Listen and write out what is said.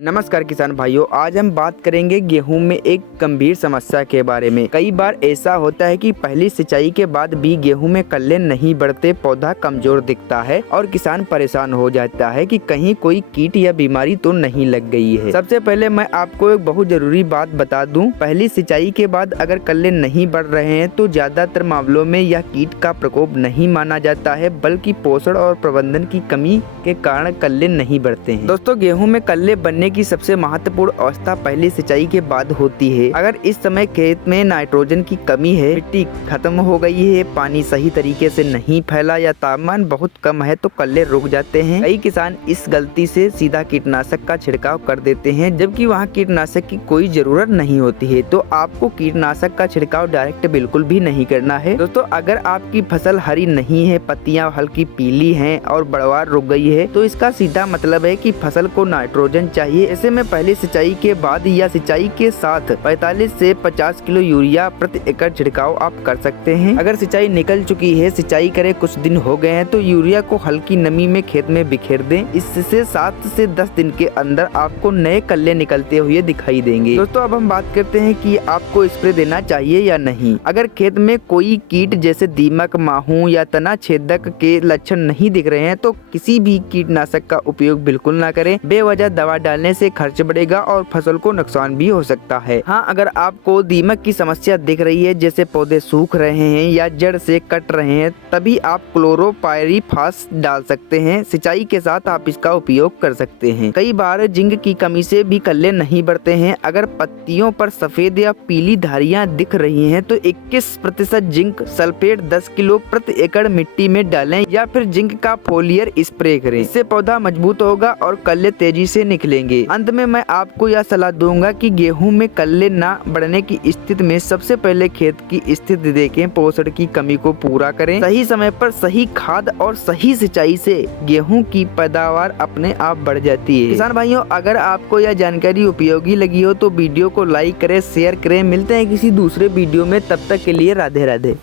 नमस्कार किसान भाइयों, आज हम बात करेंगे गेहूं में एक गंभीर समस्या के बारे में। कई बार ऐसा होता है कि पहली सिंचाई के बाद भी गेहूं में कल्ले नहीं बढ़ते, पौधा कमजोर दिखता है और किसान परेशान हो जाता है कि कहीं कोई कीट या बीमारी तो नहीं लग गई है। सबसे पहले मैं आपको एक बहुत जरूरी बात बता दूं, पहली सिंचाई के बाद अगर कल्ले नहीं बढ़ रहे हैं तो ज्यादातर मामलों में यह कीट का प्रकोप नहीं माना जाता है, बल्कि पोषण और प्रबंधन की कमी के कारण कल्ले नहीं बढ़ते हैं। दोस्तों, गेहूं में कल्ले बनने की सबसे महत्वपूर्ण अवस्था पहली सिंचाई के बाद होती है। अगर इस समय खेत में नाइट्रोजन की कमी है, मिट्टी खत्म हो गई है, पानी सही तरीके से नहीं फैला या तापमान बहुत कम है तो कल्ले रुक जाते हैं। कई किसान इस गलती से सीधा कीटनाशक का छिड़काव कर देते हैं, जबकि वहाँ कीटनाशक की कोई जरूरत नहीं होती है। तो आपको कीटनाशक का छिड़काव डायरेक्ट बिल्कुल भी नहीं करना है। दोस्तों, अगर आपकी फसल हरी नहीं है, पत्तियां हल्की पीली हैं और बढ़वार रुक गई है, तो इसका सीधा मतलब है कि फसल को नाइट्रोजन चाहिए। ऐसे में पहली सिंचाई के बाद या सिंचाई के साथ 45 से 50 किलो यूरिया प्रति एकड़ छिड़काव आप कर सकते हैं। अगर सिंचाई निकल चुकी है, सिंचाई करे कुछ दिन हो गए हैं, तो यूरिया को हल्की नमी में खेत में बिखेर दें। इससे 7 से 10 दिन के अंदर आपको नए कल्ले निकलते हुए दिखाई देंगे। दोस्तों, अब हम बात करते हैं कि आपको स्प्रे देना चाहिए या नहीं। अगर खेत में कोई कीट जैसे दीमक, माहू या तना छेदक के लक्षण नहीं दिख रहे हैं तो किसी भी कीटनाशक का उपयोग बिल्कुल न करें। बेवजह दवा डालने से खर्च बढ़ेगा और फसल को नुकसान भी हो सकता है। हाँ, अगर आपको दीमक की समस्या दिख रही है, जैसे पौधे सूख रहे हैं या जड़ से कट रहे हैं, तभी आप क्लोरोपाइरीफास डाल सकते हैं। सिंचाई के साथ आप इसका उपयोग कर सकते हैं। कई बार जिंक की कमी से भी कल्ले नहीं बढ़ते हैं। अगर पत्तियों पर सफेद या पीली धारियां दिख रही हैं, तो 21% जिंक सल्फेट 10 किलो प्रति एकड़ मिट्टी में डालें या फिर जिंक का फोलियर स्प्रे करें। इससे पौधा मजबूत होगा और कल्ले तेजी से निकलेंगे। अंत में मैं आपको यह सलाह दूंगा कि गेहूं में कल्ले न बढ़ने की स्थिति में सबसे पहले खेत की स्थिति देखें, पोषण की कमी को पूरा करें, सही समय पर सही खाद और सही सिंचाई से गेहूं की पैदावार अपने आप बढ़ जाती है। किसान भाइयों, अगर आपको यह जानकारी उपयोगी लगी हो तो वीडियो को लाइक करें, शेयर करें। मिलते हैं किसी दूसरे वीडियो में, तब तक के लिए राधे राधे।